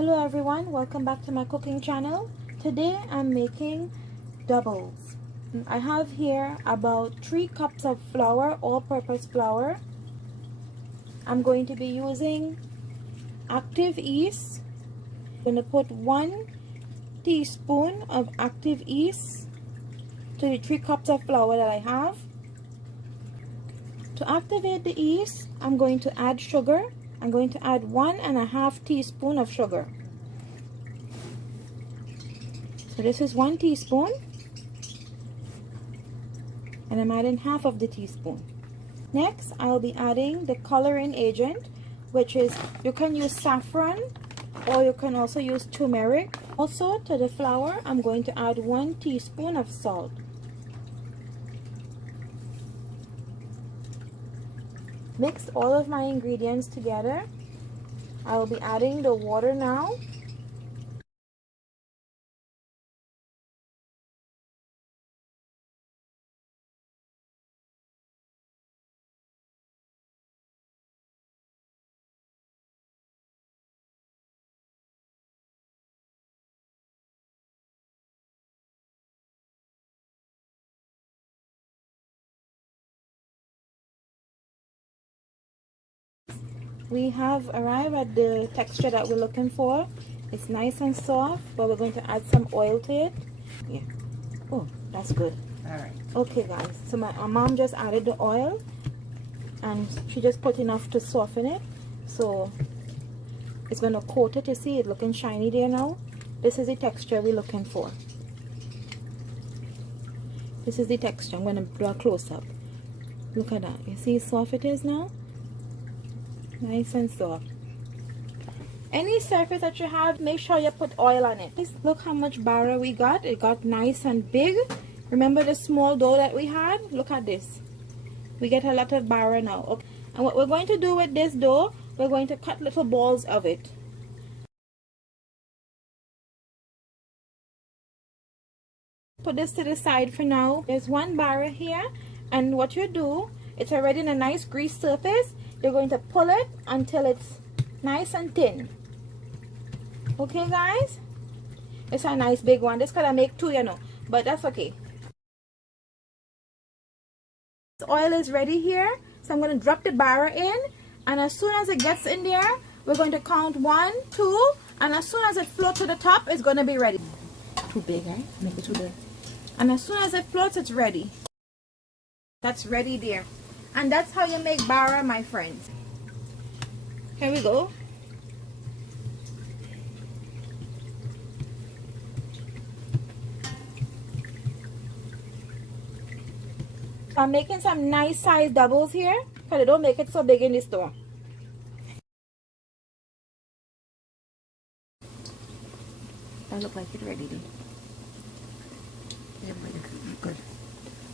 Hello everyone, welcome back to my cooking channel. Today I'm making doubles. I have here about 3 cups of flour, all-purpose flour. I'm going to be using active yeast. I'm going to put 1 teaspoon of active yeast to the 3 cups of flour that I have. To activate the yeast, I'm going to add sugar. I'm going to add 1.5 teaspoon of sugar. So this is 1 teaspoon, and I'm adding half of the teaspoon. Next, I'll be adding the coloring agent, which is, you can use saffron or you can also use turmeric. Also, to the flour, I'm going to add 1 teaspoon of salt. Mix all of my ingredients together. I will be adding the water now. We have arrived at the texture that we're looking for. It's nice and soft, but we're going to add some oil to it. Yeah. Oh, that's good. All right. Okay, guys. So my mom just added the oil, and she just put enough to soften it. So it's going to coat it. You see it looking shiny there now. This is the texture we're looking for. This is the texture. I'm going to do a close-up. Look at that. You see how soft it is now? Nice and soft. Any surface that you have, make sure you put oil on it. Look how much bara we got. It got nice and big. Remember the small dough that we had? Look at this. We get a lot of bara now. Okay. And what we're going to do with this dough, we're going to cut little balls of it. Put this to the side for now. There's 1 bara here, and what you do, it's already in a nice greased surface. You're going to pull it until it's nice and thin. Okay, guys? It's a nice big one. This could I make 2, you know, but that's okay. The oil is ready here, so I'm going to drop the bara in, and as soon as it gets in there, we're going to count 1, 2, and as soon as it floats to the top, it's going to be ready. Too big, right? Make it too big. And as soon as it floats, it's ready. That's ready there. And that's how you make bara, my friends. Here we go. So I'm making some nice size doubles here, because I don't make it so big in this store. That look like it's ready then. Good.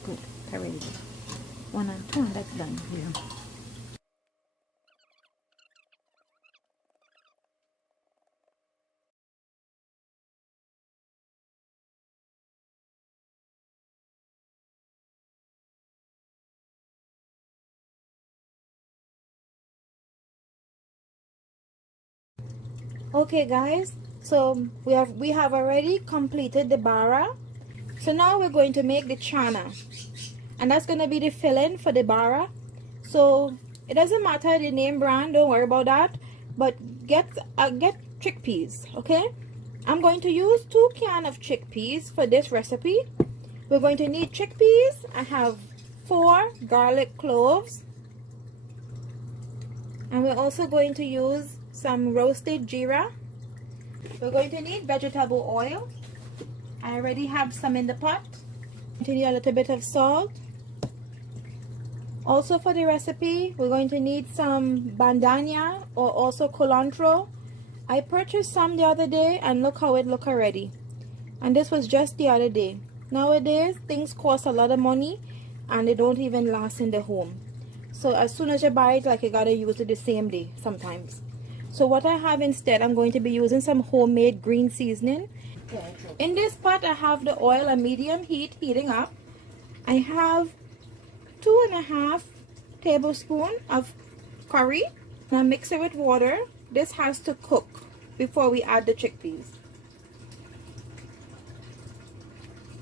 Good. They're ready. 1 and 2, and that's done here. Okay, guys. So we have already completed the bara. So now we're going to make the chana, and that's going to be the filling for the bara. So it doesn't matter the name brand, don't worry about that, but get chickpeas. Okay, I'm going to use 2 cans of chickpeas for this recipe. We're going to need chickpeas. I have 4 garlic cloves, and we're also going to use some roasted jeera. We're going to need vegetable oil. I already have some in the pot. We need a little bit of salt. Also for the recipe, we're going to need some bandania or also cilantro. I purchased some the other day, and look how it look already. And this was just the other day. Nowadays, things cost a lot of money, and they don't even last in the home. So as soon as you buy it, like, you gotta use it the same day sometimes. So what I have instead, I'm going to be using some homemade green seasoning. In this pot, I have the oil at medium heat heating up. I have 2.5 tablespoons of curry. Now mix it with water. This has to cook. before we add the chickpeas.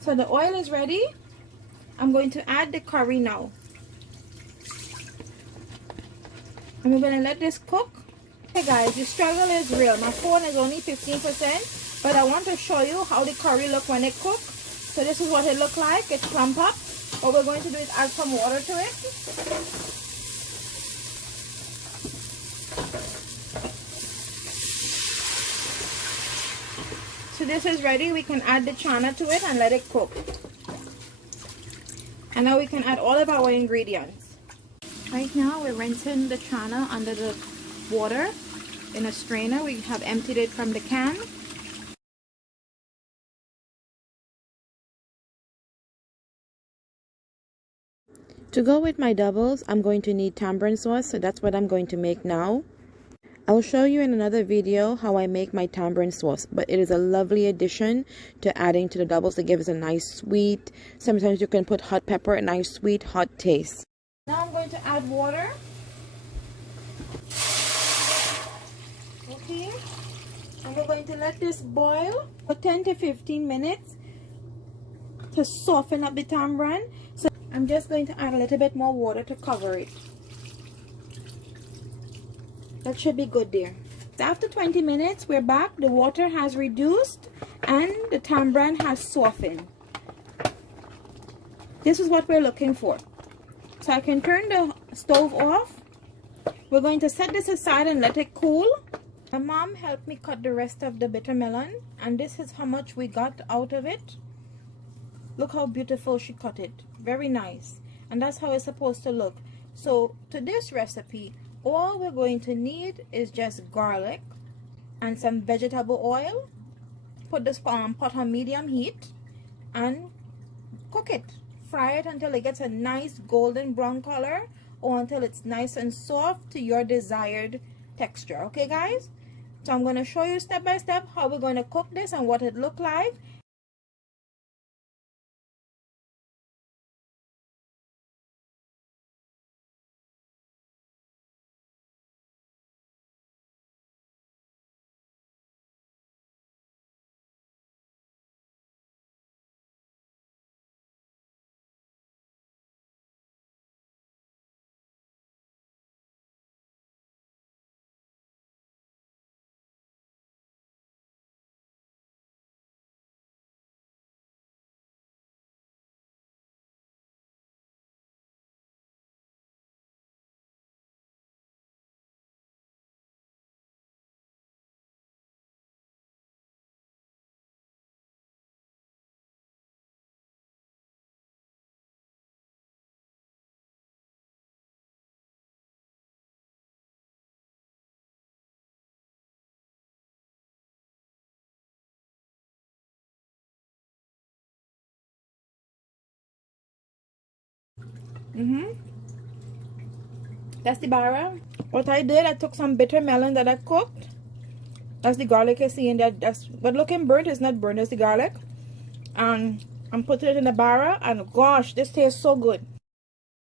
So the oil is ready. I'm going to add the curry now. And we're going to let this cook. Hey guys, the struggle is real. My phone is only 15%, but I want to show you how the curry look when it cooks. So this is what it look like. It's clump up. What we're going to do is add some water to it. So this is ready. We can add the chana to it and let it cook. And now we can add all of our ingredients. Right now we're rinsing the chana under the water in a strainer. We have emptied it from the can. To go with my doubles, I'm going to need tamarind sauce, so that's what I'm going to make now. I'll show you in another video how I make my tamarind sauce, but it is a lovely addition to adding to the doubles to give us a nice sweet. Sometimes you can put hot pepper, a nice sweet hot taste. Now I'm going to add water. Okay, and we're going to let this boil for 10 to 15 minutes to soften up the tamarind. So I'm just going to add a little bit more water to cover it. That should be good there. After 20 minutes, we're back. The water has reduced and the tamarind has softened. This is what we're looking for. So I can turn the stove off. We're going to set this aside and let it cool. My mom helped me cut the rest of the bitter melon, and this is how much we got out of it. Look how beautiful she cut it. Very nice. And that's how it's supposed to look. So to this recipe, all we're going to need is just garlic and some vegetable oil. Put this pot on medium heat and cook it. Fry it until it gets a nice golden brown color, or until it's nice and soft to your desired texture. Okay guys? So I'm going to show you step by step how we're going to cook this and what it look like. That's the bara. What I did, I took some bitter melon that I cooked. That's the garlic you see in that. That's but looking burnt, it's not burnt, it's the garlic. And I'm putting it in the bara, and gosh, this tastes so good.